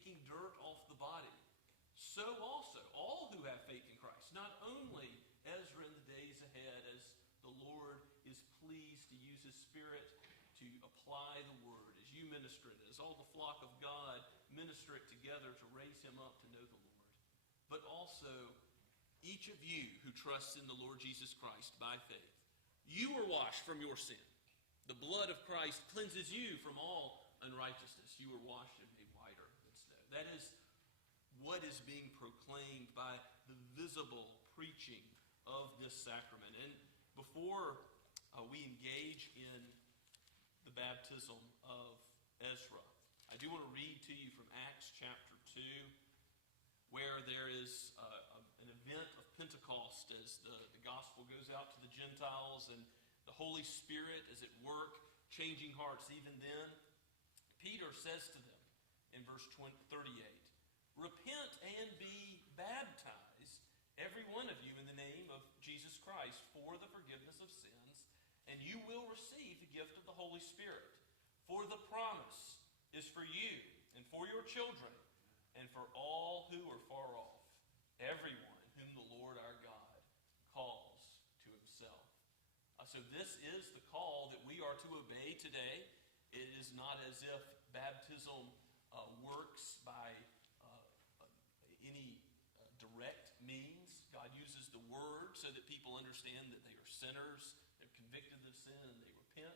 taking dirt off the body. So also, all who have faith in Christ, not only Ezra in the days ahead, as the Lord is pleased to use His Spirit to apply the Word, as you minister it, as all the flock of God minister it together to raise Him up to know the Lord, but also each of you who trusts in the Lord Jesus Christ by faith. You were washed from your sin. The blood of Christ cleanses you from all unrighteousness. You were washed and made whiter than snow. That is what is being proclaimed by the visible preaching of this sacrament. And before we engage in the baptism of Ezra, I do want to read to you from Acts chapter 2, where there is an event of Pentecost as the gospel goes out to the Gentiles and the Holy Spirit is at work, changing hearts. Even then, Peter says to them in verse 38, "Repent and be baptized, every one of you, in the name of Jesus Christ for the forgiveness of sins, and you will receive the gift of the Holy Spirit. For the promise is for you and for your children and for all who are far off, everyone whom the Lord our God calls to Himself." So this is the call that we are to obey today. It is not as if baptism works by any direct means. God uses the Word so that people understand that they are sinners, they're convicted of sin, and they repent.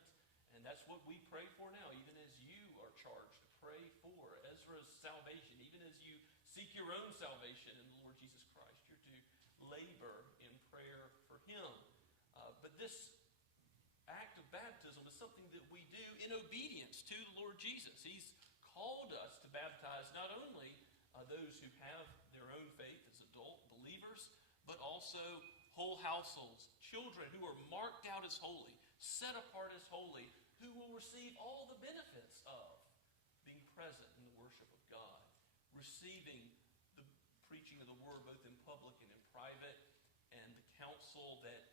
And that's what we pray for now, even as you are charged to pray for Ezra's salvation, even as you seek your own salvation in the Lord Jesus Christ. You're to labor in prayer for Him. But this act of baptism is something that we do in obedience to the Lord Jesus. He's called us to baptize not only those who have their own faith as adult believers, but also whole households, children who are marked out as holy, set apart as holy, who will receive all the benefits of being present in the worship of God, receiving the preaching of the Word both in public and in private, and the counsel that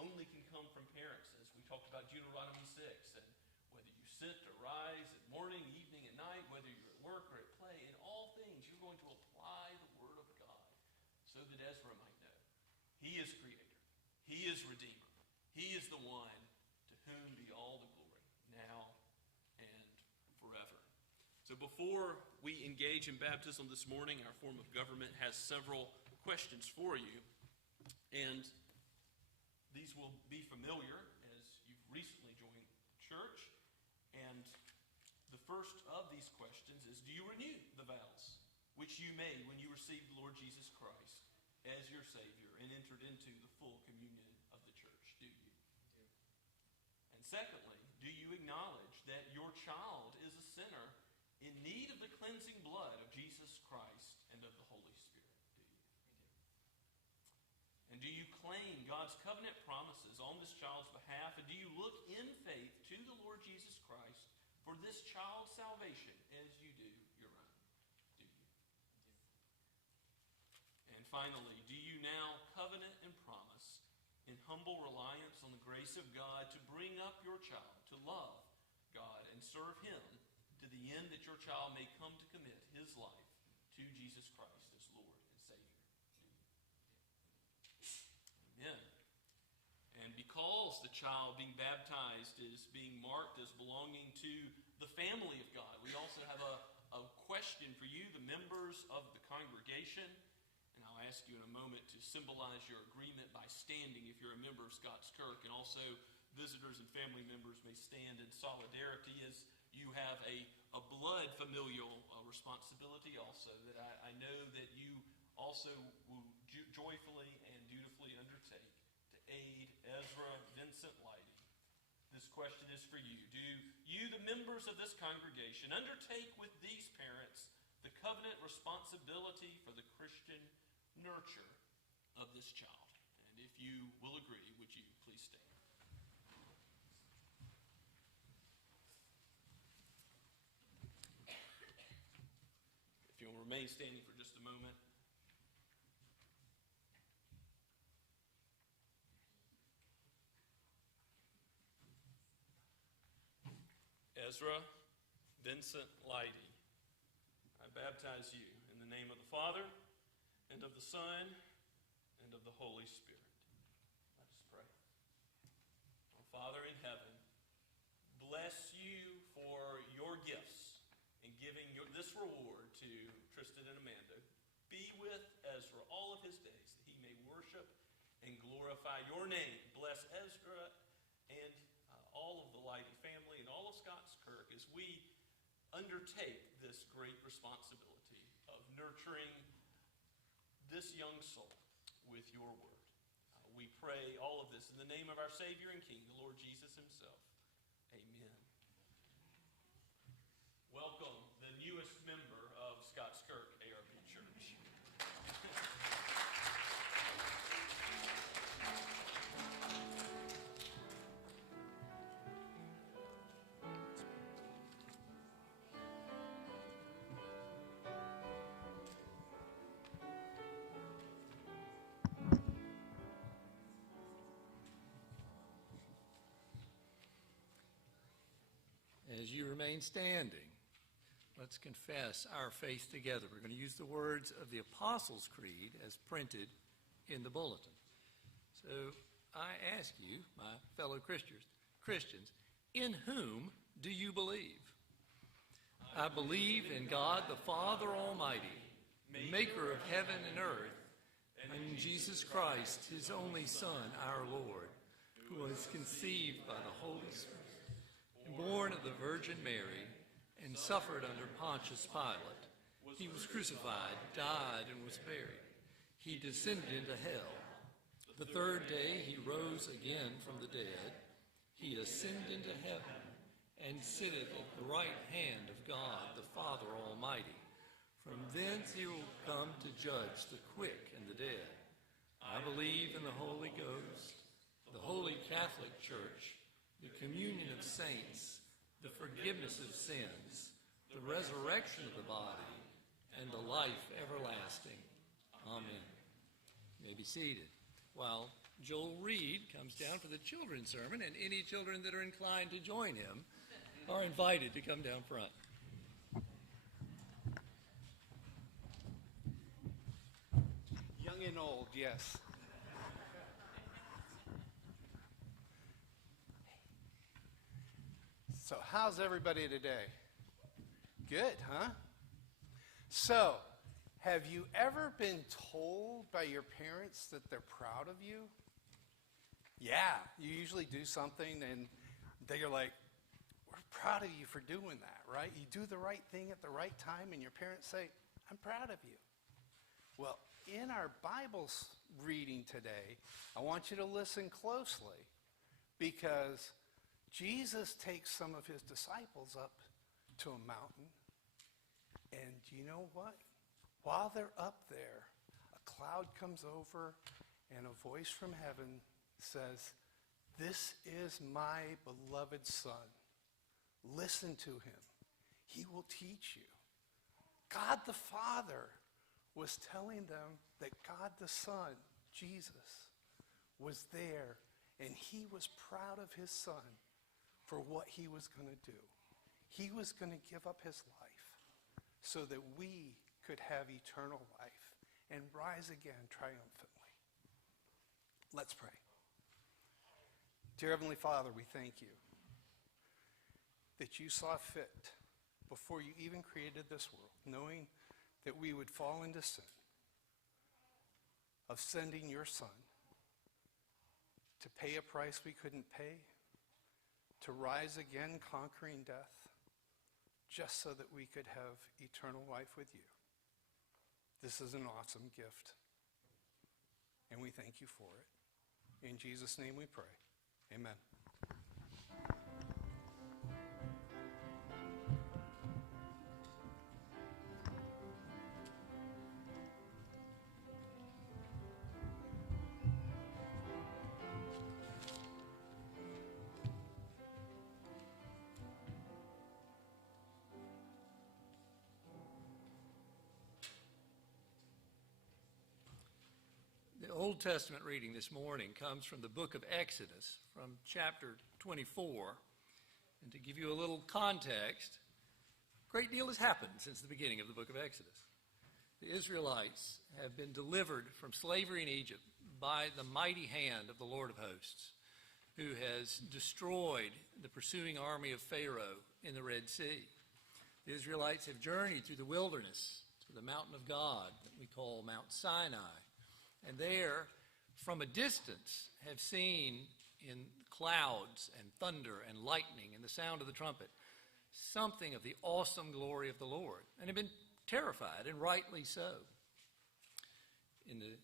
only can come from parents, as we talked about Deuteronomy 6, and whether you sit or rise at morning, evening, and night, whether you're at work or at play, in all things you're going to apply the Word of God so that Ezra might know He is Creator, He is Redeemer, He is the one to whom be all the glory, now and forever. So before we engage in baptism this morning, our form of government has several questions for you, and these will be familiar as you've recently joined the church. And the first of these questions is, do you renew the vows which you made when you received the Lord Jesus Christ as your Savior and entered into the full communion of the church? Do you? And secondly, do you acknowledge that your child is a sinner in need of the cleansing blood of Jesus Christ and of the Holy Spirit? Do you? And do you claim God's covenant promises on this child's behalf? And do you look in faith to the Lord Jesus Christ for this child's salvation as you do your own? Do you? And finally, do you now covenant and promise in humble reliance on the grace of God to bring up your child to love God and serve Him to the end that your child may come to commit his life to Jesus Christ as Lord and Savior? Amen. And because the child being baptized is being marked as belonging to the family of God, we also have a question for you, the members of the congregation. And I'll ask you in a moment to symbolize your agreement by standing if you're a member of Scots Kirk. And also visitors and family members may stand in solidarity as you have a blood familial responsibility also that I know that you also will joyfully and dutifully undertake to aid Ezra Vincent Leidy. This question is for you. Do you, the members of this congregation, undertake with these parents the covenant responsibility for the Christian nurture of this child? And if you will agree, would you please stand? If you'll remain standing for just a moment. Ezra Vincent Leidy, I baptize you in the name of the Father, and of the Son, and of the Holy Spirit. Let us pray. Our Father in heaven, bless you for your gifts in giving this reward to Tristan and Amanda. Be with Ezra all of his days, that he may worship and glorify your name. Bless Ezra and all of the Lighty family and all of Scots Kirk as we undertake this great responsibility of nurturing this young soul with your word. We pray all of this in the name of our Savior and King, the Lord Jesus himself. Amen. Welcome, the newest member of Scots Kirk ARB Church. As you remain standing, let's confess our faith together. We're going to use the words of the Apostles' Creed as printed in the bulletin. So I ask you, my fellow Christians, in whom do you believe? I believe in God the Father Almighty, maker of heaven and earth, and in Jesus Christ, his only Son, our Lord, who was conceived by the Holy Spirit, born of the Virgin Mary, and suffered under Pontius Pilate. He was crucified, died, and was buried. He descended into hell. The third day he rose again from the dead. He ascended into heaven and sitteth at the right hand of God, the Father Almighty. From thence he will come to judge the quick and the dead. I believe in the Holy Ghost, the Holy Catholic Church, the communion of saints, the forgiveness of sins, the resurrection of the body, and the life everlasting. Amen. You may be seated. While Joel Reed comes down for the children's sermon, and any children that are inclined to join him are invited to come down front. Young and old, yes. So how's everybody today? Good, huh? So, have you ever been told by your parents that they're proud of you? Yeah, you usually do something and they're like, we're proud of you for doing that, right? You do the right thing at the right time and your parents say, I'm proud of you. Well, in our Bible reading today, I want you to listen closely because Jesus takes some of his disciples up to a mountain, and you know what? While they're up there, a cloud comes over, and a voice from heaven says, "This is my beloved Son. Listen to him. He will teach you." God the Father was telling them that God the Son, Jesus, was there, and he was proud of his Son for what he was going to do. He was going to give up his life so that we could have eternal life and rise again triumphantly. Let's pray. Dear Heavenly Father, we thank you that you saw fit before you even created this world, knowing that we would fall into sin, of sending your Son to pay a price we couldn't pay, to rise again conquering death, just so that we could have eternal life with you. This is an awesome gift, and we thank you for it. In Jesus' name we pray. Amen. The Old Testament reading this morning comes from the book of Exodus, from chapter 24. And to give you a little context, great deal has happened since the beginning of the book of Exodus. The Israelites have been delivered from slavery in Egypt by the mighty hand of the Lord of hosts, who has destroyed the pursuing army of Pharaoh in the Red Sea. The Israelites have journeyed through the wilderness to the mountain of God that we call Mount Sinai, and there, from a distance, have seen in clouds and thunder and lightning and the sound of the trumpet something of the awesome glory of the Lord, and have been terrified, and rightly so. In the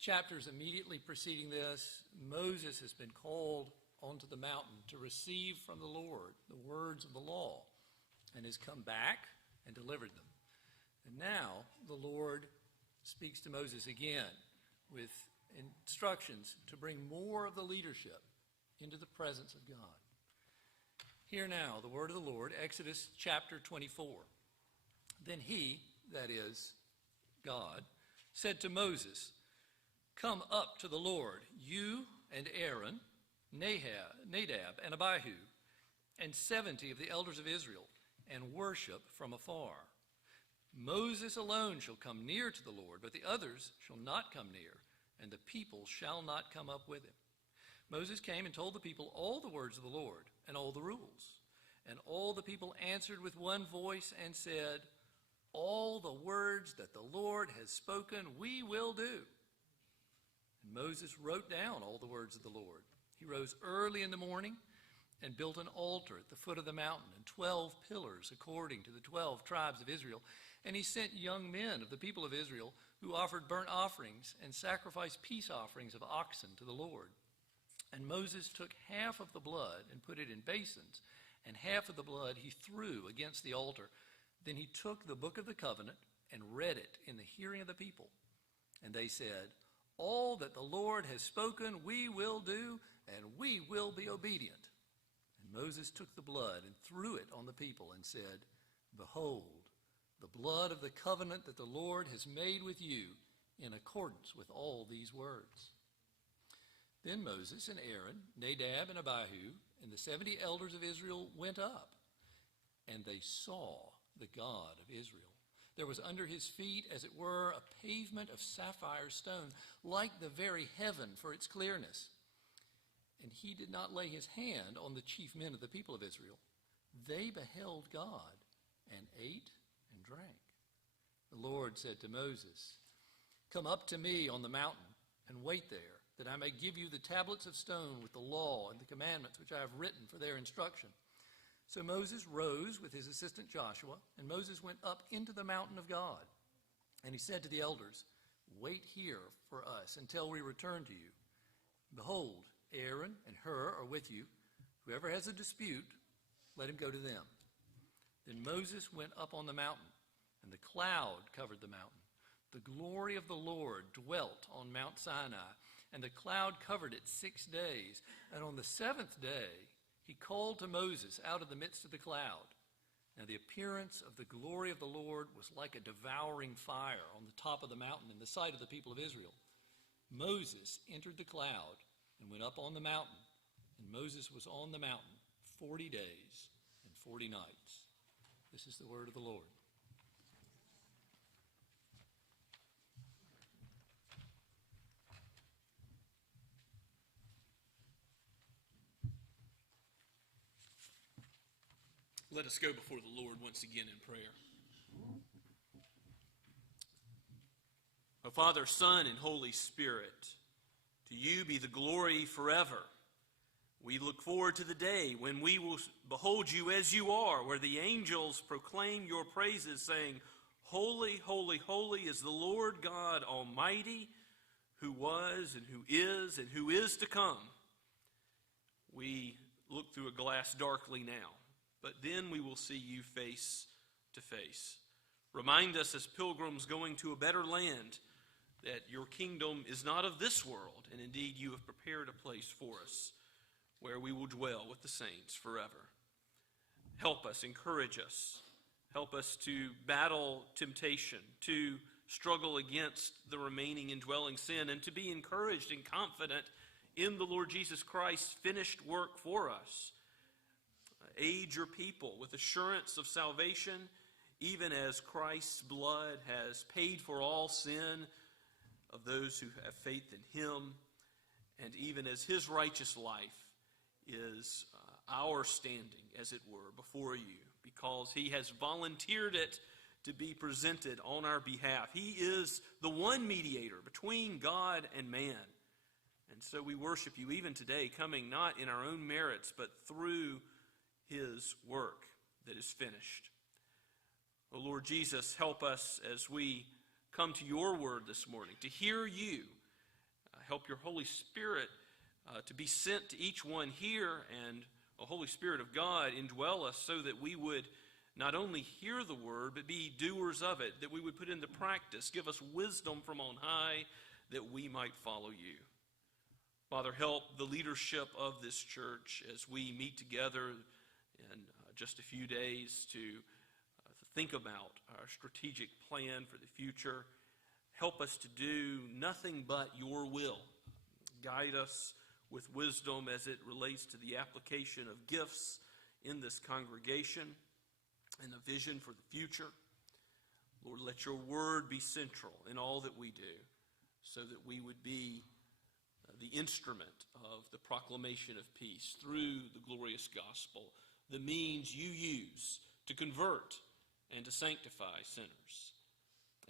chapters immediately preceding this, Moses has been called onto the mountain to receive from the Lord the words of the law, and has come back and delivered them. And now the Lord speaks to Moses again with instructions to bring more of the leadership into the presence of God. Hear now the word of the Lord, Exodus chapter 24. Then he, that is, God, said to Moses, "Come up to the Lord, you and Aaron, Nadab and Abihu, and 70 of the elders of Israel, and worship from afar. Moses alone shall come near to the Lord, but the others shall not come near, and the people shall not come up with him." Moses came and told the people all the words of the Lord and all the rules. And all the people answered with one voice and said, "All the words that the Lord has spoken we will do." And Moses wrote down all the words of the Lord. He rose early in the morning and built an altar at the foot of the mountain and 12 pillars according to the 12 tribes of Israel. And he sent young men of the people of Israel who offered burnt offerings and sacrificed peace offerings of oxen to the Lord. And Moses took half of the blood and put it in basins, and half of the blood he threw against the altar. Then he took the book of the covenant and read it in the hearing of the people. And they said, "All that the Lord has spoken we will do, and we will be obedient." And Moses took the blood and threw it on the people and said, "Behold, the blood of the covenant that the Lord has made with you in accordance with all these words." Then Moses and Aaron, Nadab and Abihu, and the 70 elders of Israel went up, and they saw the God of Israel. There was under his feet, as it were, a pavement of sapphire stone, like the very heaven for its clearness. And he did not lay his hand on the chief men of the people of Israel. They beheld God and ate and drank. The Lord said to Moses, "Come up to me on the mountain and wait there, that I may give you the tablets of stone with the law and the commandments which I have written for their instruction." So Moses rose with his assistant Joshua, and Moses went up into the mountain of God. And he said to the elders, "Wait here for us until we return to you. Behold, Aaron and Hur are with you. Whoever has a dispute, let him go to them." Then Moses went up on the mountain, and the cloud covered the mountain. The glory of the Lord dwelt on Mount Sinai, and the cloud covered it 6 days. And on the 7th day, he called to Moses out of the midst of the cloud. Now the appearance of the glory of the Lord was like a devouring fire on the top of the mountain in the sight of the people of Israel. Moses entered the cloud and went up on the mountain, and Moses was on the mountain 40 days and 40 nights. This is the word of the Lord. Let us go before the Lord once again in prayer. O Father, Son, and Holy Spirit, to you be the glory forever. We look forward to the day when we will behold you as you are, where the angels proclaim your praises, saying, "Holy, holy, holy is the Lord God Almighty, who was and who is to come." We look through a glass darkly now, but then we will see you face to face. Remind us as pilgrims going to a better land that your kingdom is not of this world, and indeed you have prepared a place for us where we will dwell with the saints forever. Help us, encourage us. Help us to battle temptation, to struggle against the remaining indwelling sin, and to be encouraged and confident in the Lord Jesus Christ's finished work for us. Aid your people with assurance of salvation even as Christ's blood has paid for all sin of those who have faith in him, and even as his righteous life is our standing, as it were, before you, because he has volunteered it to be presented on our behalf. He is the one mediator between God and man. And so we worship you even today, coming not in our own merits, but through his work that is finished. O Lord Jesus, help us as we come to your word this morning, to hear you. Help your Holy Spirit to be sent to each one here, and the Holy Spirit of God indwell us so that we would not only hear the word, but be doers of it, that we would put into practice. Give us wisdom from on high that we might follow you. Father, help the leadership of this church as we meet together in just a few days to think about our strategic plan for the future. Help us to do nothing but your will. Guide us with wisdom as it relates to the application of gifts in this congregation and the vision for the future. Lord, let your word be central in all that we do, so that we would be the instrument of the proclamation of peace through the glorious gospel, the means you use to convert and to sanctify sinners.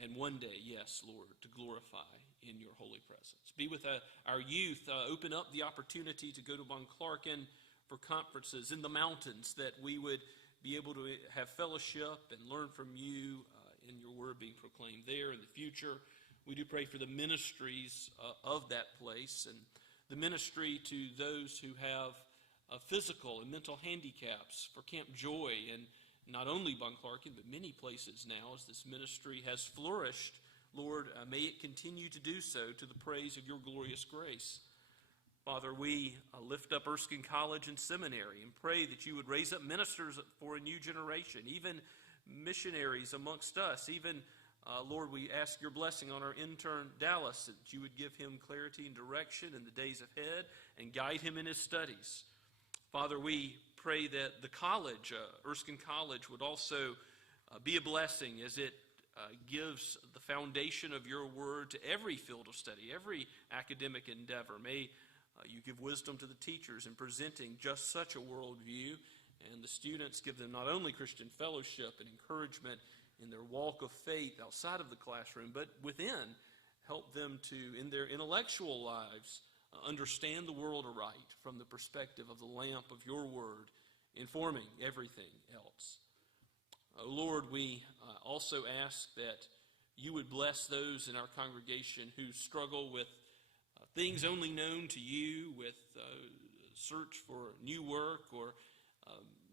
And one day, yes, Lord, to glorify in your holy presence. Be with our youth. Open up the opportunity to go to Von Clarken for conferences in the mountains, that we would be able to have fellowship and learn from you in your word being proclaimed there in the future. We do pray for the ministries of that place, and the ministry to those who have physical and mental handicaps, for Camp Joy, and not only Von Clarken, but many places now as this ministry has flourished. Lord, may it continue to do so to the praise of your glorious grace. Father, we lift up Erskine College and Seminary and pray that you would raise up ministers for a new generation, even missionaries amongst us. Even, Lord, we ask your blessing on our intern, Dallas, that you would give him clarity and direction in the days ahead and guide him in his studies. Father, we pray that the college, Erskine College, would also be a blessing as it gives the foundation of your word to every field of study, every academic endeavor. May you give wisdom to the teachers in presenting just such a worldview, and the students give them not only Christian fellowship and encouragement in their walk of faith outside of the classroom, but within, help them to, in their intellectual lives, understand the world aright from the perspective of the lamp of your word, informing everything else. Lord, we also ask that you would bless those in our congregation who struggle with things only known to you, with search for new work or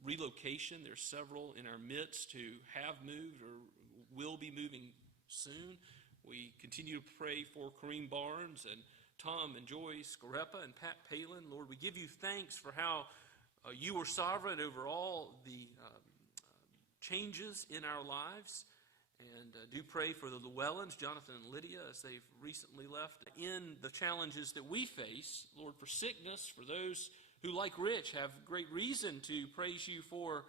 relocation. There's several in our midst who have moved or will be moving soon. We continue to pray for Kareem Barnes and Tom and Joy Scarepa and Pat Palin. Lord, we give you thanks for how you are sovereign over all the changes in our lives. And do pray for the Llewellyns, Jonathan and Lydia, as they've recently left. In the challenges that we face, Lord, for sickness, for those who, like Rich, have great reason to praise you for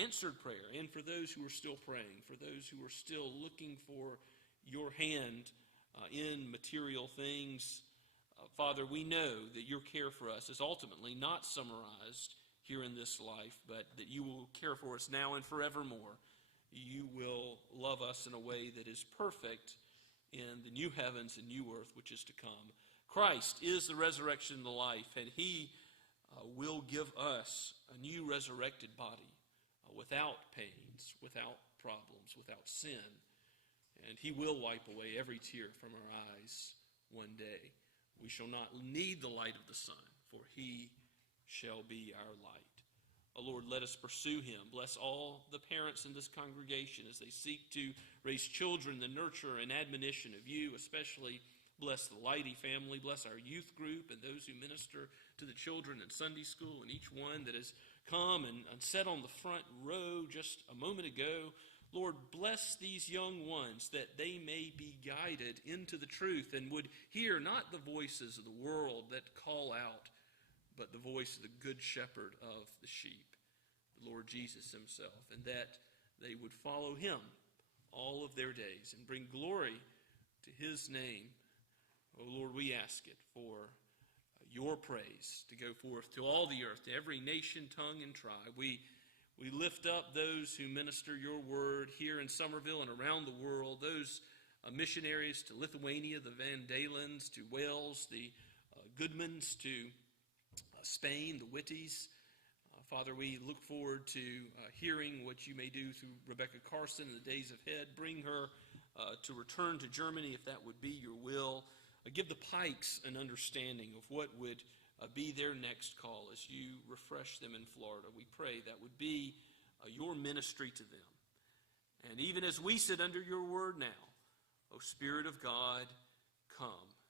answered prayer, and for those who are still praying, for those who are still looking for your hand in material things. Father, we know that your care for us is ultimately not summarized here in this life, but that you will care for us now and forevermore. You will love us in a way that is perfect in the new heavens and new earth which is to come. Christ is the resurrection and the life, and he will give us a new resurrected body without pains, without problems, without sin. And he will wipe away every tear from our eyes one day. We shall not need the light of the sun, for he shall be our light. Oh Lord, let us pursue him. Bless all the parents in this congregation as they seek to raise children, the nurture and admonition of you. Especially bless the Leidy family. Bless our youth group and those who minister to the children in Sunday school, and each one that has come and sat on the front row just a moment ago. Lord, bless these young ones that they may be guided into the truth and would hear not the voices of the world that call out, but the voice of the good shepherd of the sheep, the Lord Jesus himself, and that they would follow him all of their days and bring glory to his name. Oh Lord, we ask it for your praise to go forth to all the earth, to every nation, tongue, and tribe. We lift up those who minister your word here in Summerville and around the world, those missionaries to Lithuania, the Van Dalens, to Wales, the Goodmans, to Spain, the Whitties. Father, we look forward to hearing what you may do through Rebecca Carson in the days ahead. Bring her to return to Germany if that would be your will. Give the Pikes an understanding of what would be their next call as you refresh them in Florida. We pray that would be your ministry to them. And even as we sit under your word now, O Spirit of God, come.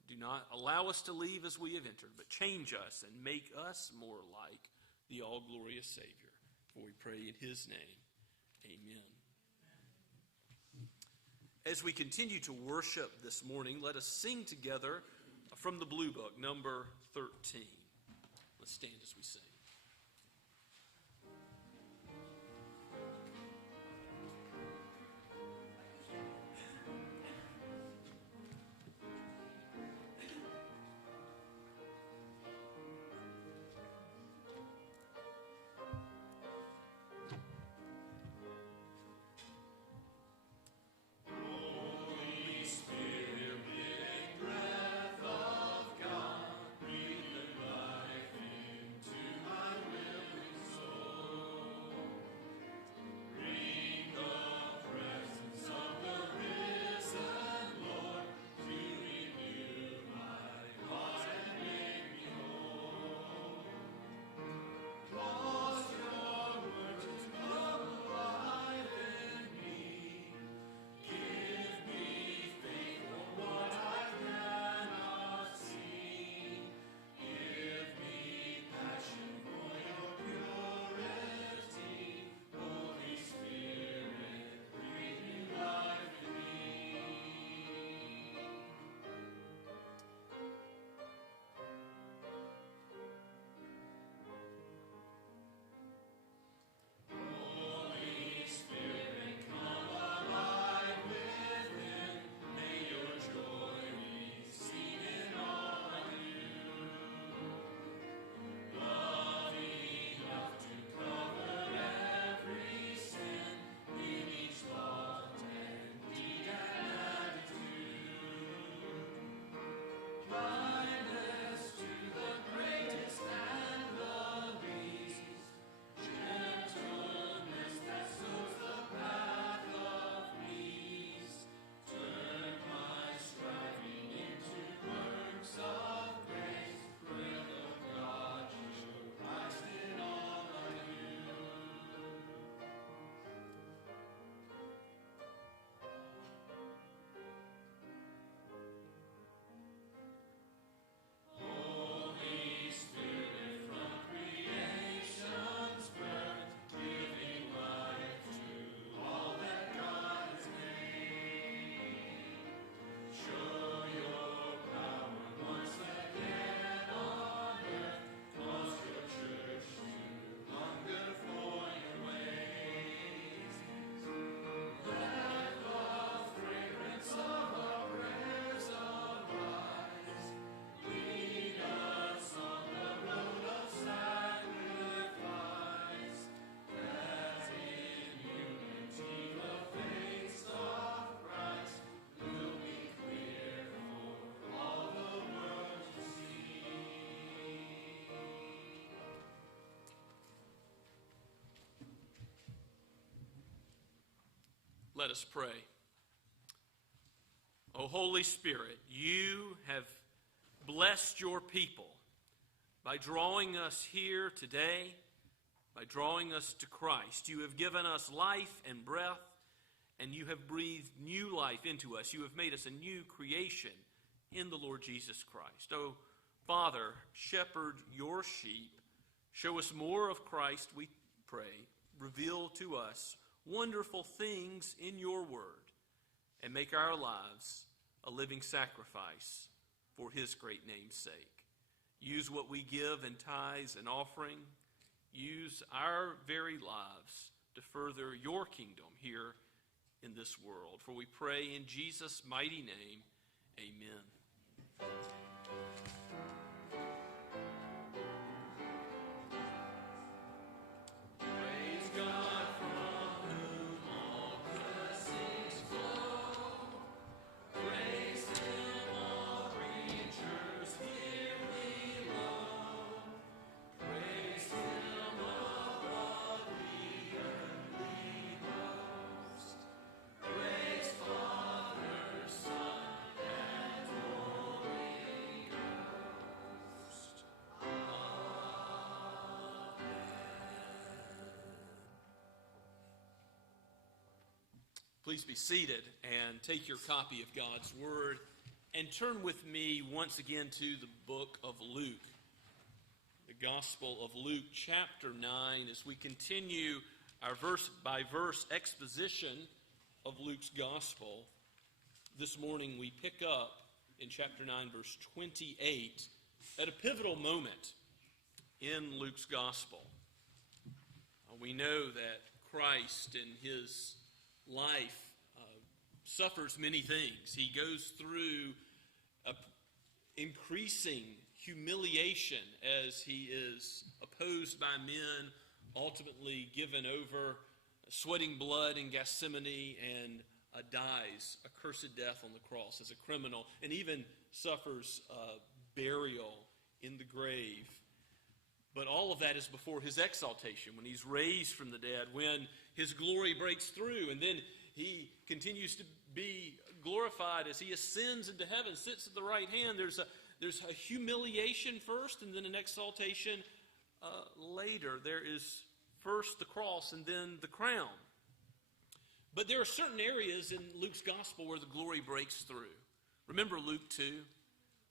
Do not allow us to leave as we have entered, but change us and make us more like the all-glorious Savior. For we pray in his name. Amen. As we continue to worship this morning, let us sing together from the Blue Book, number 13. Let's stand as we sing. Let us pray. O Holy Spirit, you have blessed your people by drawing us here today, by drawing us to Christ. You have given us life and breath, and you have breathed new life into us. You have made us a new creation in the Lord Jesus Christ. O Father, shepherd your sheep. Show us more of Christ, we pray. Reveal to us wonderful things in your word, and make our lives a living sacrifice for his great name's sake. Use what we give in tithes and offering. Use our very lives to further your kingdom here in this world. For we pray in Jesus' mighty name, amen. Please be seated and take your copy of God's Word and turn with me once again to the book of Luke, the Gospel of Luke, chapter 9, as we continue our verse-by-verse exposition of Luke's Gospel. This morning we pick up in chapter 9, verse 28, at a pivotal moment in Luke's Gospel. We know that Christ in his life suffers many things. He goes through increasing humiliation as he is opposed by men, ultimately given over, sweating blood in Gethsemane, and dies a cursed death on the cross as a criminal, and even suffers burial in the grave. But all of that is before his exaltation, when he's raised from the dead, when his glory breaks through, and then he continues to be glorified as he ascends into heaven, sits at the right hand. There's a humiliation first, and then an exaltation later. There is first the cross, and then the crown. But there are certain areas in Luke's gospel where the glory breaks through. Remember Luke 2,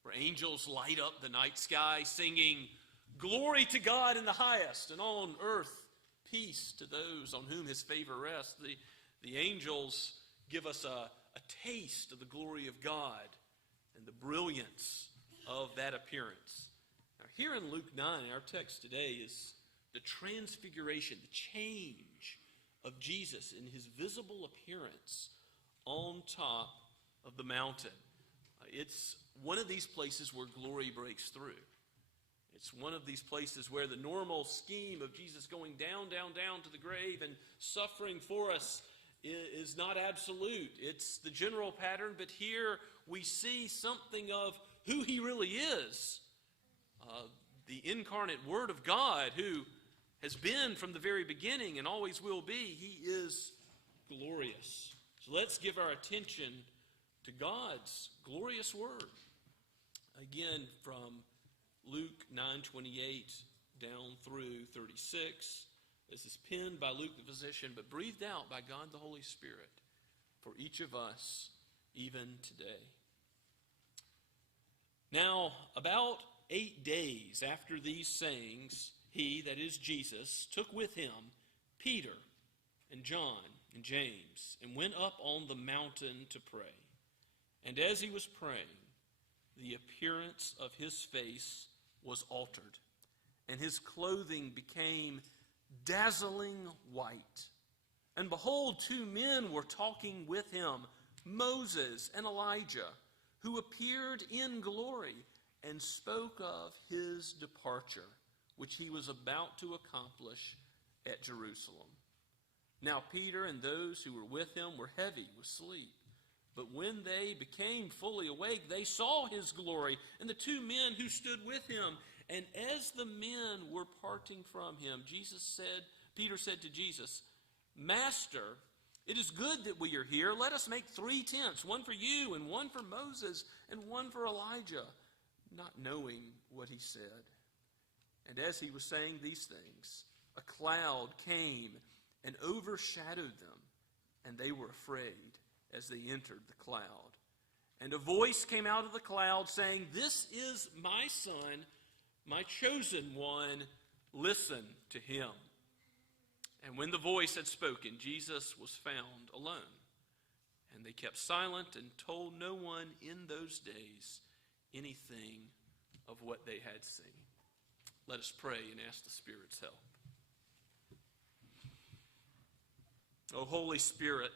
where angels light up the night sky, singing, "Glory to God in the highest, and on earth peace to those on whom his favor rests." The angels give us a taste of the glory of God and the brilliance of that appearance. Now, here in Luke 9, our text today is the transfiguration, the change of Jesus in his visible appearance on top of the mountain. It's one of these places where glory breaks through. It's one of these places where the normal scheme of Jesus going down to the grave and suffering for us is not absolute. It's the general pattern, but here we see something of who he really is. The incarnate Word of God, who has been from the very beginning and always will be. He is glorious. So let's give our attention to God's glorious Word. Again, from Luke 9:28 down through 36. This is penned by Luke the physician, but breathed out by God the Holy Spirit for each of us, even today. Now, about 8 days after these sayings, he, that is Jesus, took with him Peter and John and James, and went up on the mountain to pray. And as he was praying, the appearance of his face was altered, and his clothing became dazzling white. And behold, 2 men were talking with him, Moses and Elijah, who appeared in glory and spoke of his departure, which he was about to accomplish at Jerusalem. Now Peter and those who were with him were heavy with sleep. But when they became fully awake, they saw his glory and the 2 men who stood with him. And as the men were parting from him, Peter said to Jesus, "Master, it is good that we are here. Let us make 3 tents, one for you and one for Moses and one for Elijah," not knowing what he said. And as he was saying these things, a cloud came and overshadowed them, and they were afraid as they entered the cloud. And a voice came out of the cloud saying, "This is my Son, my chosen one, listen to him." And when the voice had spoken, Jesus was found alone. And they kept silent and told no one in those days anything of what they had seen. Let us pray and ask the Spirit's help. O Holy Spirit,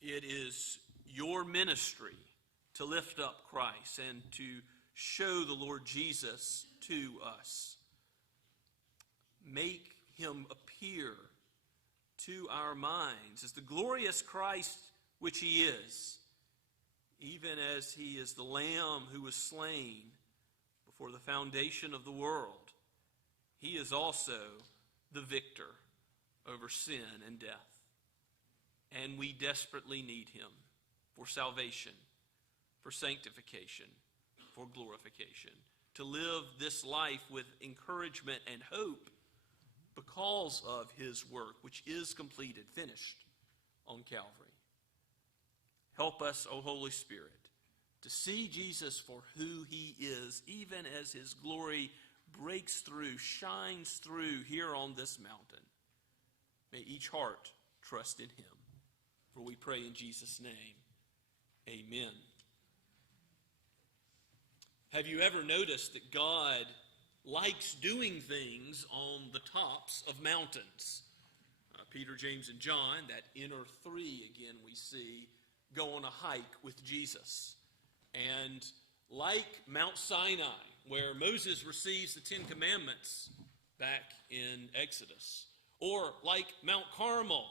it is your ministry to lift up Christ and to show the Lord Jesus to us. Make him appear to our minds as the glorious Christ which he is, even as he is the Lamb who was slain before the foundation of the world. He is also the victor over sin and death. And we desperately need him for salvation, for sanctification, for glorification, to live this life with encouragement and hope because of his work, which is completed, finished on Calvary. Help us, O Holy Spirit, to see Jesus for who he is, even as his glory breaks through, shines through here on this mountain. May each heart trust in him. For we pray in Jesus' name, amen. Have you ever noticed that God likes doing things on the tops of mountains? Peter, James, and John, that inner three again we see, go on a hike with Jesus. And like Mount Sinai, where Moses receives the Ten Commandments back in Exodus, or like Mount Carmel,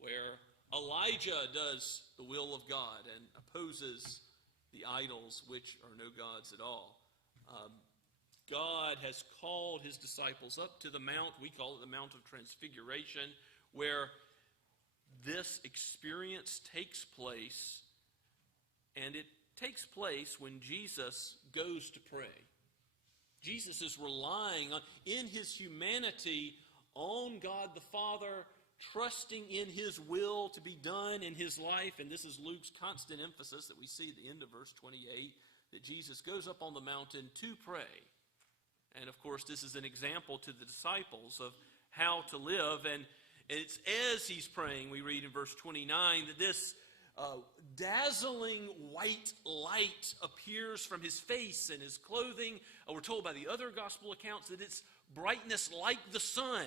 where Elijah does the will of God and opposes the idols which are no gods at all. God has called his disciples up to the mount, we call it the Mount of Transfiguration, where this experience takes place, and it takes place when Jesus goes to pray. Jesus is relying on, in his humanity, on God the Father, trusting in his will to be done in his life. And this is Luke's constant emphasis that we see at the end of verse 28, that Jesus goes up on the mountain to pray. And of course, this is an example to the disciples of how to live. And it's as he's praying, we read in verse 29, that this dazzling white light appears from his face and his clothing. We're told by the other gospel accounts that it's brightness like the sun.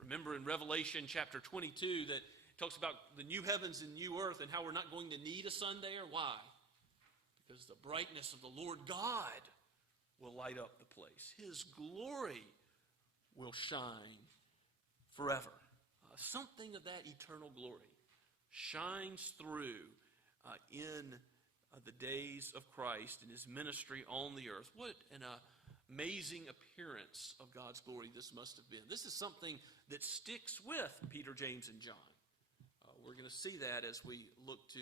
Remember in Revelation chapter 22 that talks about the new heavens and new earth and how we're not going to need a sun there. Why? Because the brightness of the Lord God will light up the place. His glory will shine forever. Something of that eternal glory shines through in the days of Christ and his ministry on the earth. What an amazing appearance of God's glory this must have been. This is something that sticks with Peter, James, and John. We're going to see that as we look to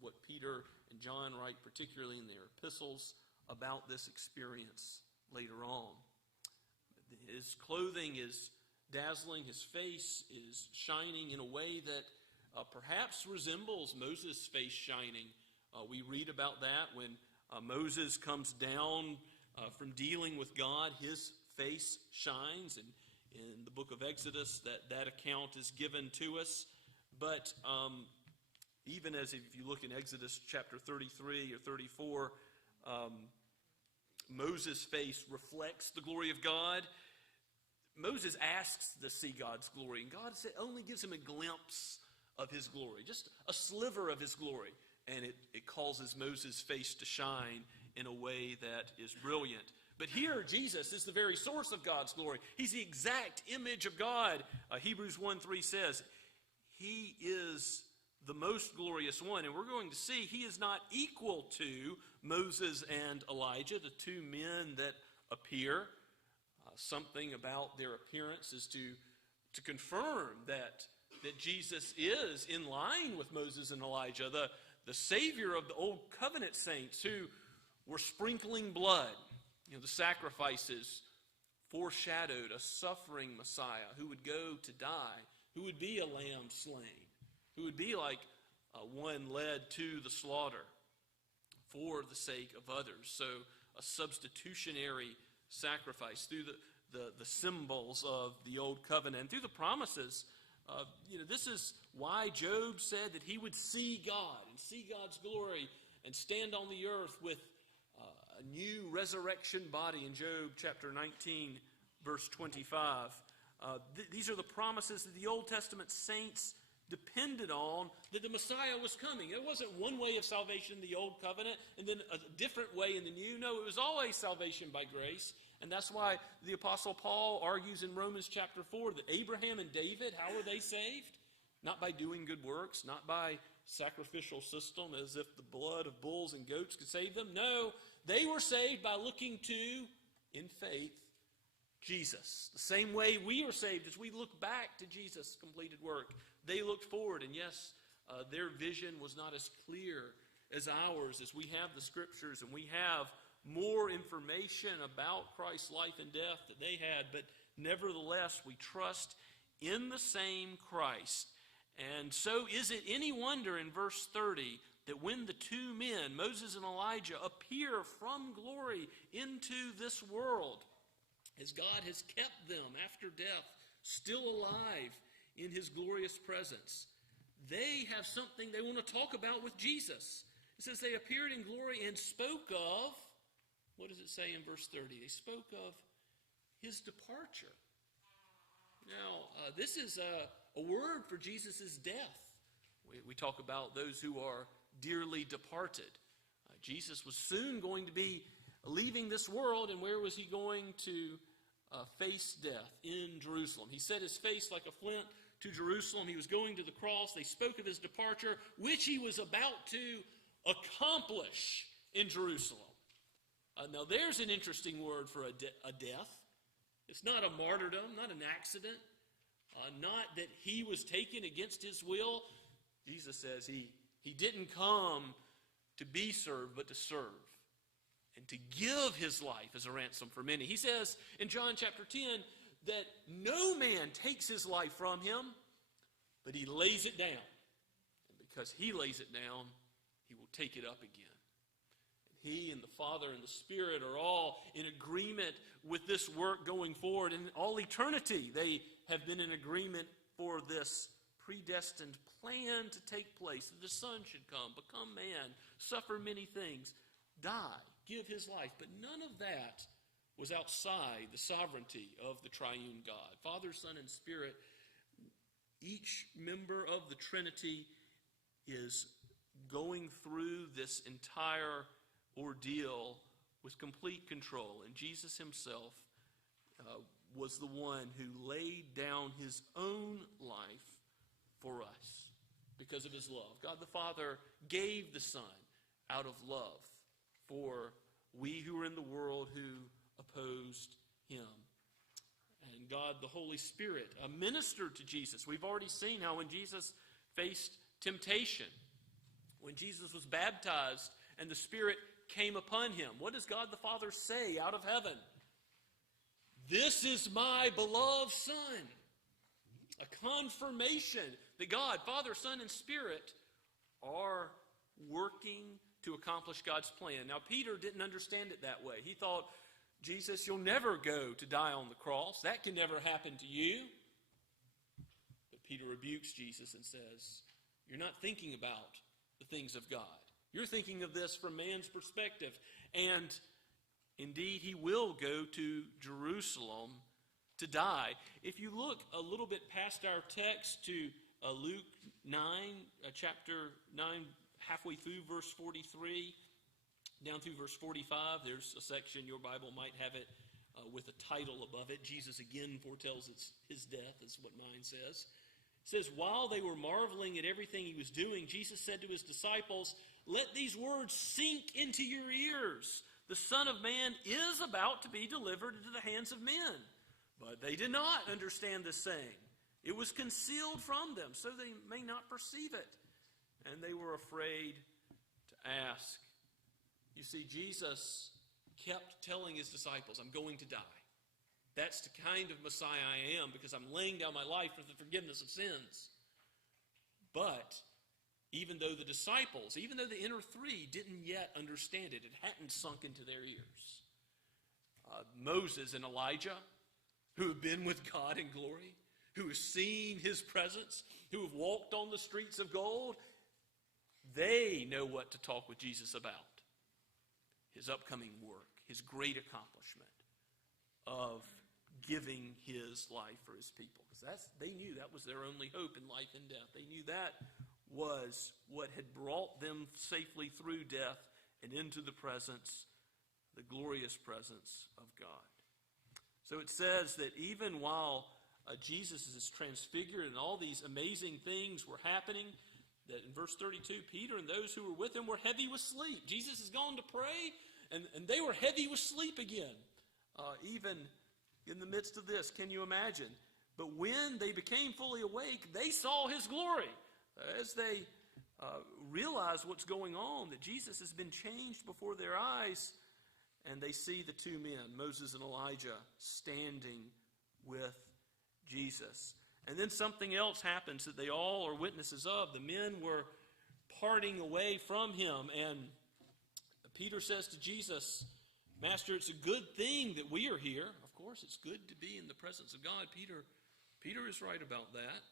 what Peter and John write, particularly in their epistles, about this experience later on. His clothing is dazzling. His face is shining in a way that perhaps resembles Moses' face shining. We read about that when Moses comes down from dealing with God. His face shines, and in the book of Exodus that account is given to us. But even as if you look in Exodus chapter 33 or 34, Moses' face reflects the glory of God. Moses asks to see God's glory, and God only gives him a glimpse of his glory, just a sliver of his glory, and it causes Moses' face to shine in a way that is brilliant. But here, Jesus is the very source of God's glory. He's the exact image of God. Hebrews 1:3 says, he is the most glorious one, and we're going to see he is not equal to Moses and Elijah, the two men that appear. Something about their appearance is to confirm that Jesus is in line with Moses and Elijah, the Savior of the Old Covenant saints who were sprinkling blood. The sacrifices foreshadowed a suffering Messiah who would go to die, who would be a lamb slain, who would be like one led to the slaughter for the sake of others. So a substitutionary sacrifice through the symbols of the Old Covenant and through the promises. This is why Job said that he would see God and see God's glory and stand on the earth with a new resurrection body in Job chapter 19, verse 25. These are the promises that the Old Testament saints depended on, that the Messiah was coming. It wasn't one way of salvation in the Old Covenant and then a different way in the New. No, it was always salvation by grace. And that's why the Apostle Paul argues in Romans chapter 4 that Abraham and David, how were they saved? Not by doing good works, not by sacrificial system as if the blood of bulls and goats could save them. No, they were saved by looking to, in faith, Jesus. The same way we are saved as we look back to Jesus' completed work. They looked forward, and yes, their vision was not as clear as ours, as we have the Scriptures and we have more information about Christ's life and death that they had, but nevertheless we trust in the same Christ. And so is it any wonder in verse 30 that when the two men, Moses and Elijah, appear from glory into this world, as God has kept them after death, still alive in his glorious presence, they have something they want to talk about with Jesus. It says they appeared in glory and spoke of, what does it say in verse 30? They spoke of his departure. Now, this is a word for Jesus' death. We talk about those who are dearly departed. Jesus was soon going to be leaving this world, and where was he going to face death? In Jerusalem. He set his face like a flint to Jerusalem. He was going to the cross. They spoke of his departure, which he was about to accomplish in Jerusalem. Now there's an interesting word for a death. It's not a martyrdom, not an accident, not that he was taken against his will. Jesus says he didn't come to be served, but to serve, and to give his life as a ransom for many. He says in John chapter 10 that no man takes his life from him, but he lays it down. And because he lays it down, he will take it up again. And he and the Father and the Spirit are all in agreement with this work going forward. In all eternity, they have been in agreement for this predestined plan to take place. That the Son should come, become man, suffer many things, die, give his life. But none of that was outside the sovereignty of the triune God. Father, Son, and Spirit, each member of the Trinity is going through this entire ordeal with complete control. And Jesus himself was the one who laid down his own life for us because of his love. God the Father gave the Son out of love for we who were in the world who opposed him. And God the Holy Spirit ministered to Jesus. We've already seen how when Jesus faced temptation, when Jesus was baptized and the Spirit came upon him, what does God the Father say out of heaven? This is my beloved Son. A confirmation that God, Father, Son, and Spirit are working to accomplish God's plan. Now, Peter didn't understand it that way. He thought, Jesus, you'll never go to die on the cross. That can never happen to you. But Peter rebukes Jesus and says, you're not thinking about the things of God. You're thinking of this from man's perspective. And indeed, he will go to Jerusalem to die. If you look a little bit past our text to Luke 9, chapter 9, halfway through verse 43, down through verse 45, there's a section, your Bible might have it with a title above it. Jesus again foretells his death, is what mine says. It says, while they were marveling at everything he was doing, Jesus said to his disciples, let these words sink into your ears. The Son of Man is about to be delivered into the hands of men. But they did not understand this saying. It was concealed from them, so they may not perceive it. And they were afraid to ask. You see, Jesus kept telling his disciples, I'm going to die. That's the kind of Messiah I am because I'm laying down my life for the forgiveness of sins. But even though the disciples, even though the inner three didn't yet understand it, it hadn't sunk into their ears. Moses and Elijah, who have been with God in glory, who have seen his presence, who have walked on the streets of gold, they know what to talk with Jesus about. His upcoming work, his great accomplishment of giving his life for his people. Because they knew that was their only hope in life and death. They knew that was what had brought them safely through death and into the glorious presence of God. So it says that even while Jesus is transfigured and all these amazing things were happening, that in verse 32, Peter and those who were with him were heavy with sleep. Jesus has gone to pray, and they were heavy with sleep again. Even in the midst of this, can you imagine? But when they became fully awake, they saw his glory. As they realize what's going on, that Jesus has been changed before their eyes, and they see the two men, Moses and Elijah, standing with Jesus. And then something else happens that they all are witnesses of. The men were parting away from him, and Peter says to Jesus, Master, it's a good thing that we are here. Of course, it's good to be in the presence of God. Peter is right about that.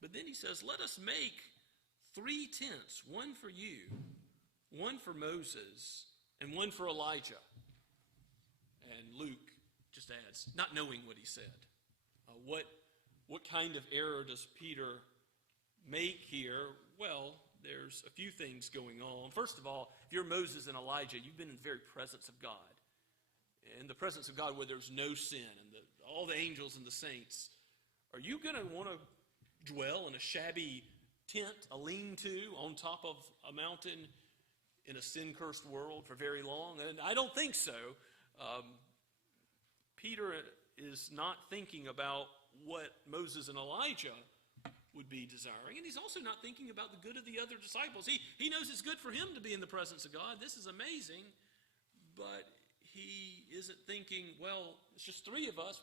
But then he says, let us make 3 tents, one for you, one for Moses, and one for Elijah. And Luke just adds, not knowing what he said. What kind of error does Peter make here? Well, there's a few things going on. First of all, if you're Moses and Elijah, you've been in the very presence of God. In the presence of God where there's no sin, and all the angels and the saints. Are you going to want to dwell in a shabby tent, a lean-to, on top of a mountain in a sin-cursed world for very long? And I don't think so. Peter is not thinking about what Moses and Elijah would be desiring. And he's also not thinking about the good of the other disciples. He knows it's good for him to be in the presence of God. This is amazing. But he isn't thinking, well, it's just 3 of us.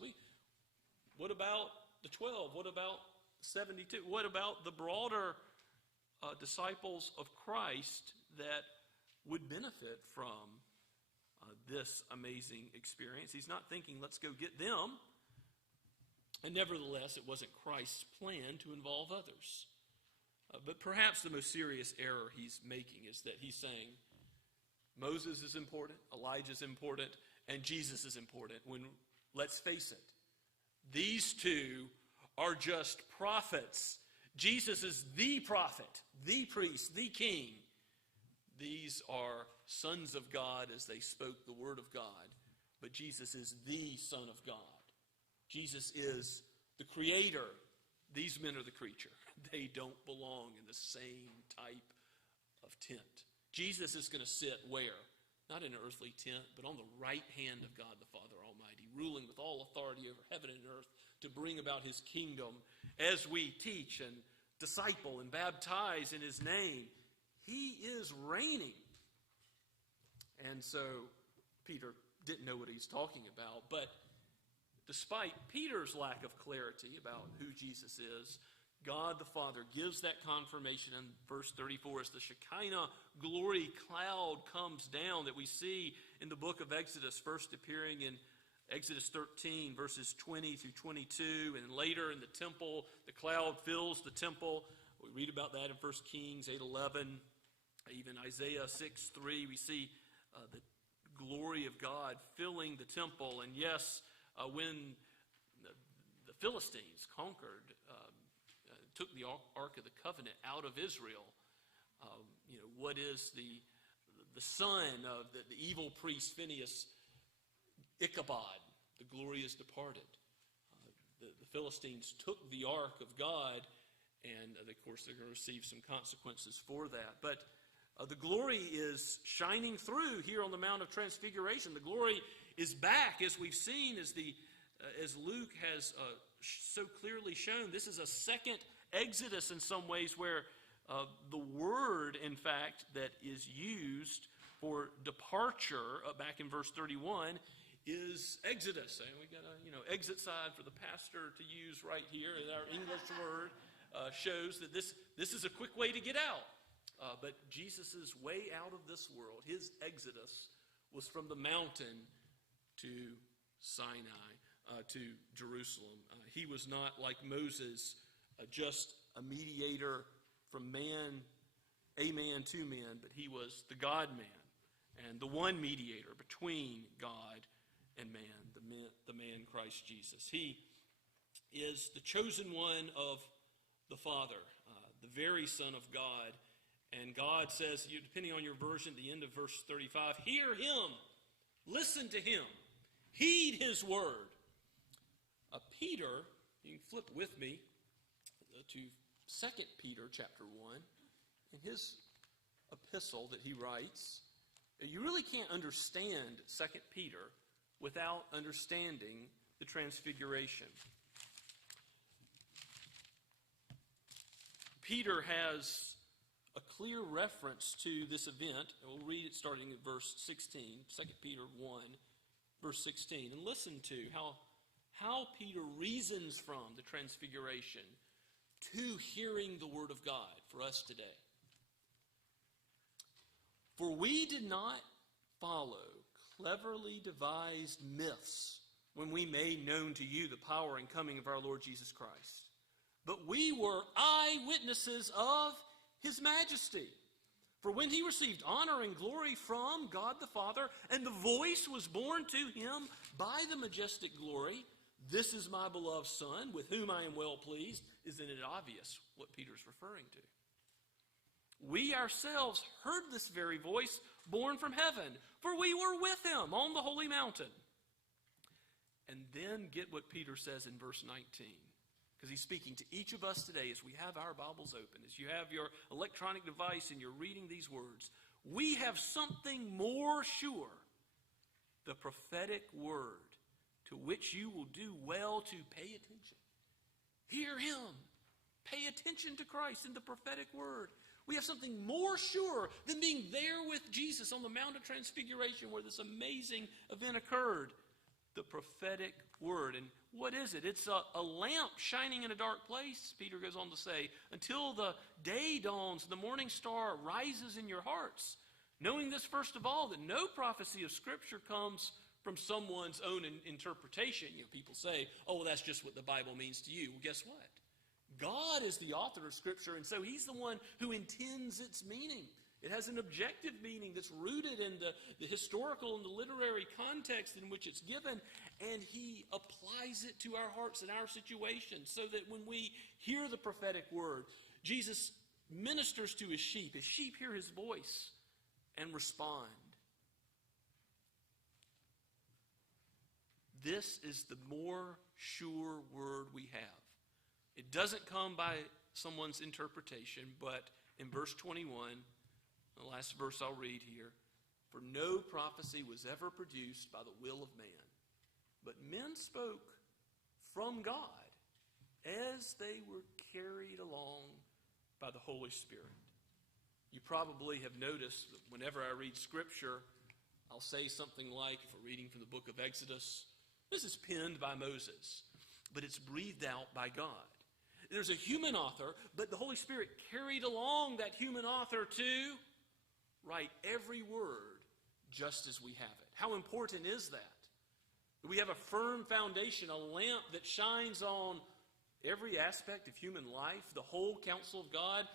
What about the 12? What about 72? What about the broader disciples of Christ that would benefit from this amazing experience? He's not thinking, let's go get them. And nevertheless, it wasn't Christ's plan to involve others. But perhaps the most serious error he's making is that he's saying, Moses is important, Elijah is important, and Jesus is important. When, let's face it, these 2 are just prophets. Jesus is the prophet, the priest, the king. These are sons of God as they spoke the word of God. But Jesus is the Son of God. Jesus is the creator. These men are the creature. They don't belong in the same type of tent. Jesus is going to sit where? Not in an earthly tent, but on the right hand of God the Father Almighty, ruling with all authority over heaven and earth to bring about his kingdom as we teach and disciple and baptize in his name. He is reigning. And so Peter didn't know what he's talking about, but despite Peter's lack of clarity about who Jesus is, God the Father gives that confirmation in verse 34 as the Shekinah glory cloud comes down that we see in the book of Exodus, first appearing in Exodus 13, verses 20 through 22, and later in the temple, the cloud fills the temple. We read about that in 1 Kings 8:11, even Isaiah 6:3. We see the glory of God filling the temple. And yes, when the Philistines conquered, took the Ark of the Covenant out of Israel, what is the son of the evil priest Phinehas, Ichabod, the glory is departed. The Philistines took the Ark of God, and of course they're going to receive some consequences for that. But the glory is shining through here on the Mount of Transfiguration. The glory is back, as we've seen, as Luke has so clearly shown. This is a second Exodus in some ways, where the word, in fact, that is used for departure back in verse 31 is Exodus. And we got a exit sign for the pastor to use right here. And our English word shows that this is a quick way to get out. But Jesus' way out of this world, his exodus, was from the mountain to Sinai, to Jerusalem. He was not like Moses, just a mediator from man to man, but he was the God-man and the one mediator between God and man, the man Christ Jesus. He is the chosen one of the Father, the very Son of God. And God says, depending on your version, at the end of verse 35, hear him, listen to him, heed his word. Peter, you can flip with me to 2 Peter chapter 1, in his epistle that he writes. You really can't understand 2 Peter without understanding the transfiguration. Peter has a clear reference to this event, and we'll read it starting at verse 16, 2 Peter 1, verse 16, and listen to how Peter reasons from the transfiguration to hearing the word of God for us today. For we did not follow cleverly devised myths when we made known to you the power and coming of our Lord Jesus Christ, but we were eyewitnesses of his majesty. For when he received honor and glory from God the Father, and the voice was borne to him by the majestic glory, this is my beloved Son, with whom I am well pleased. Isn't it obvious what Peter's referring to? We ourselves heard this very voice born from heaven, for we were with him on the holy mountain. And then get what Peter says in verse 19. Because he's speaking to each of us today as we have our Bibles open, as you have your electronic device and you're reading these words. We have something more sure, the prophetic word, to which you will do well to pay attention. Hear him. Pay attention to Christ in the prophetic word. We have something more sure than being there with Jesus on the Mount of Transfiguration where this amazing event occurred. The prophetic word. And what is it? It's a lamp shining in a dark place, Peter goes on to say, until the day dawns, the morning star rises in your hearts. Knowing this, first of all, that no prophecy of Scripture comes from someone's own interpretation. People say, oh, well, that's just what the Bible means to you. Well, guess what? God is the author of Scripture, and so he's the one who intends its meaning. It has an objective meaning that's rooted in the historical and the literary context in which it's given, and he applies it to our hearts and our situations so that when we hear the prophetic word, Jesus ministers to his sheep hear his voice and respond. This is the more sure word we have. It doesn't come by someone's interpretation, but in verse 21, the last verse I'll read here, for no prophecy was ever produced by the will of man, but men spoke from God as they were carried along by the Holy Spirit. You probably have noticed that whenever I read Scripture, I'll say something like, if we're reading from the book of Exodus, this is penned by Moses, but it's breathed out by God. There's a human author, but the Holy Spirit carried along that human author to write every word just as we have it. How important is that? We have a firm foundation, a lamp that shines on every aspect of human life, the whole counsel of God.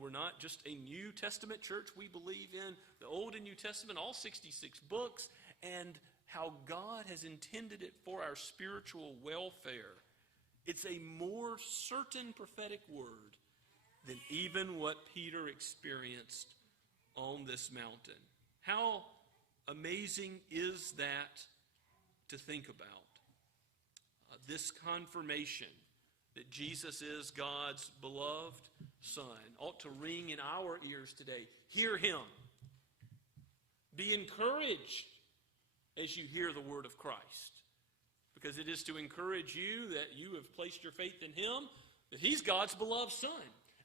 We're not just a New Testament church. We believe in the Old and New Testament, all 66 books, and how God has intended it for our spiritual welfare. It's a more certain prophetic word than even what Peter experienced on this mountain. How amazing is that to think about? This confirmation that Jesus is God's beloved Son ought to ring in our ears today. Hear him. Be encouraged as you hear the word of Christ, because it is to encourage you that you have placed your faith in him, that he's God's beloved Son.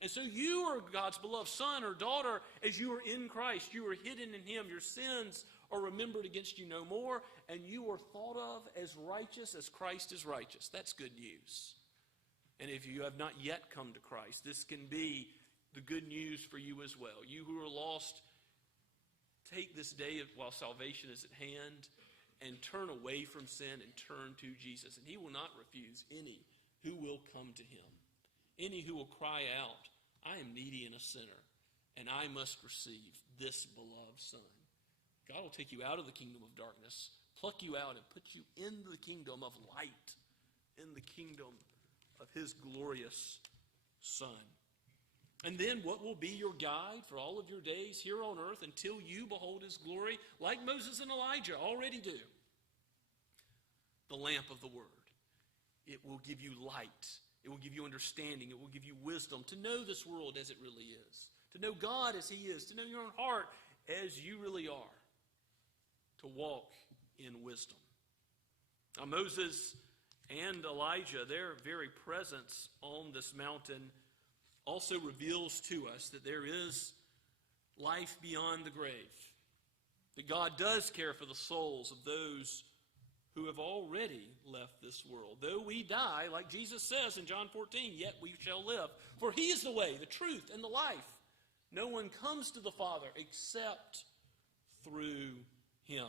And so you are God's beloved son or daughter as you are in Christ. You are hidden in him. Your sins are remembered against you no more, and you are thought of as righteous as Christ is righteous. That's good news. And if you have not yet come to Christ, this can be the good news for you as well. You who are lost, take this day while salvation is at hand and turn away from sin and turn to Jesus. And he will not refuse any who will come to him. Any who will cry out, I am needy and a sinner, and I must receive this beloved Son. God will take you out of the kingdom of darkness pluck you out and put you in the kingdom of light, in the kingdom of his glorious Son. And then what will be your guide for all of your days here on earth until you behold his glory, like Moses and Elijah already do? The lamp of the word. It will give you light. It will give you understanding. It will give you wisdom to know this world as it really is, to know God as he is, to know your own heart as you really are, to walk in wisdom. Now, Moses and Elijah, their very presence on this mountain also reveals to us that there is life beyond the grave, that God does care for the souls of those who have already left this world. Though we die, like Jesus says in John 14, yet we shall live. For he is the way, the truth, and the life. No one comes to the Father except through him.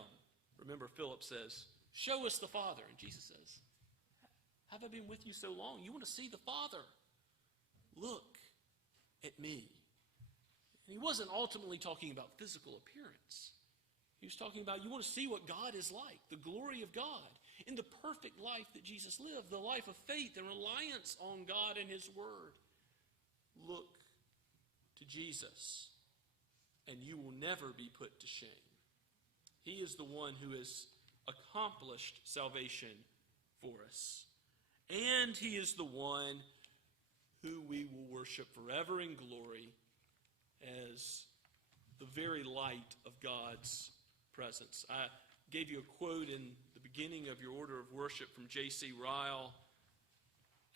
Remember, Philip says, show us the Father. And Jesus says, have I been with you so long? You want to see the Father? Look at me. And he wasn't ultimately talking about physical appearance. He was talking about, you want to see what God is like, the glory of God, in the perfect life that Jesus lived, the life of faith and reliance on God and his word. Look to Jesus, and you will never be put to shame. He is the one who has accomplished salvation for us. And he is the one who we will worship forever in glory as the very light of God's presence. I gave you a quote in the beginning of your order of worship from J.C. Ryle,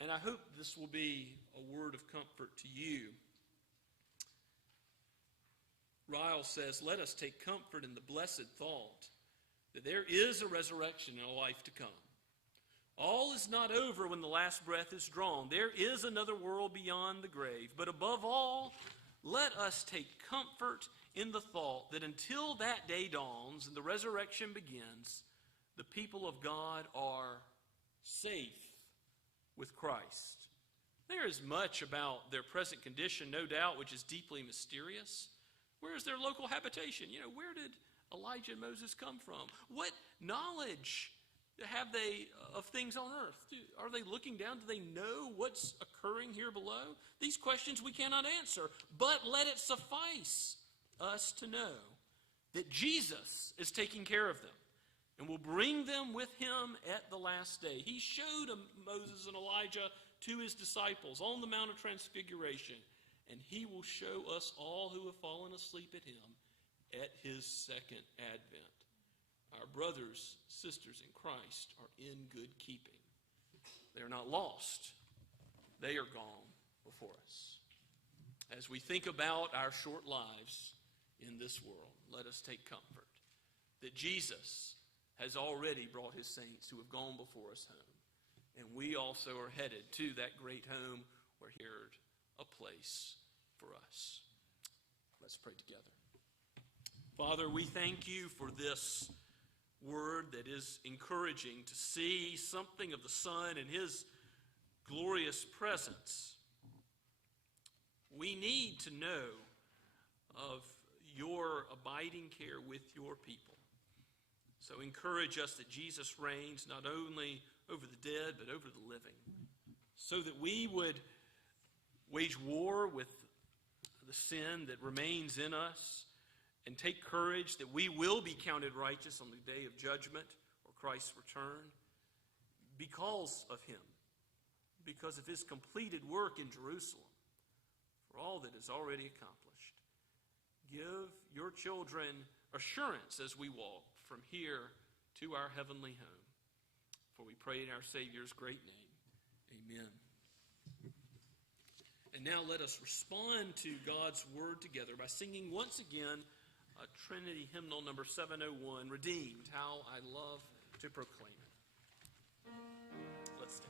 and I hope this will be a word of comfort to you. Ryle says, let us take comfort in the blessed thought that there is a resurrection and a life to come. All is not over when the last breath is drawn. There is another world beyond the grave. But above all, let us take comfort in the thought that until that day dawns and the resurrection begins, the people of God are safe with Christ. There is much about their present condition, no doubt, which is deeply mysterious. Where is their local habitation? Where did Elijah and Moses come from? What knowledge have they of things on earth? Are they looking down? Do they know what's occurring here below? These questions we cannot answer, but let it suffice us to know that Jesus is taking care of them and will bring them with him at the last day. He showed Moses and Elijah to his disciples on the Mount of Transfiguration, and he will show us all who have fallen asleep at him at his second advent. Our brothers, sisters in Christ are in good keeping. They are not lost. They are gone before us. As we think about our short lives in this world, let us take comfort that Jesus has already brought his saints who have gone before us home. And we also are headed to that great home where he prepared a place for us. Let's pray together. Father, we thank you for this word that is encouraging to see something of the Son and his glorious presence. We need to know of your abiding care with your people. So encourage us that Jesus reigns not only over the dead, but over the living, so that we would wage war with the sin that remains in us and take courage that we will be counted righteous on the day of judgment or Christ's return because of him, because of his completed work in Jerusalem, for all that is already accomplished. Give your children assurance as we walk from here to our heavenly home. For we pray in our Savior's great name. Amen. And now let us respond to God's word together by singing once again Trinity hymnal number 701, Redeemed, How I Love to Proclaim It. Let's stand.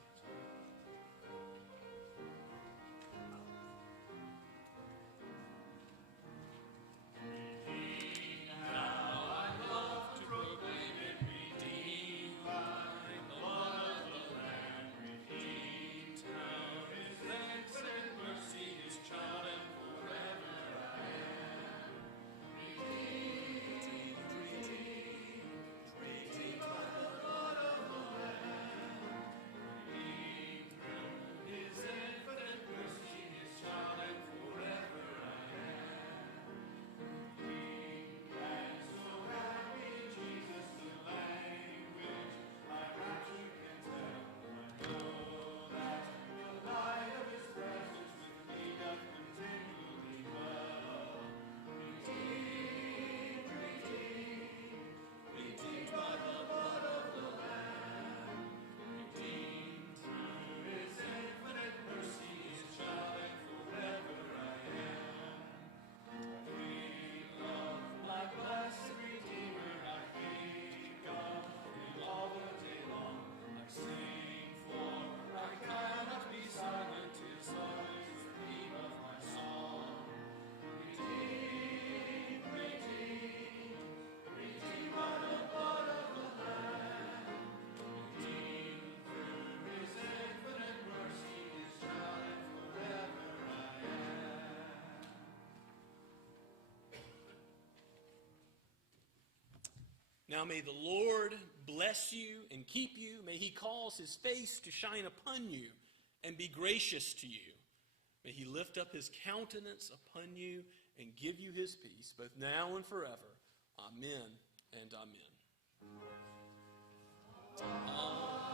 Redeemed Now may the Lord bless you and keep you. May he cause his face to shine upon you and be gracious to you. May he lift up his countenance upon you and give you his peace, both now and forever. Amen and amen. Amen.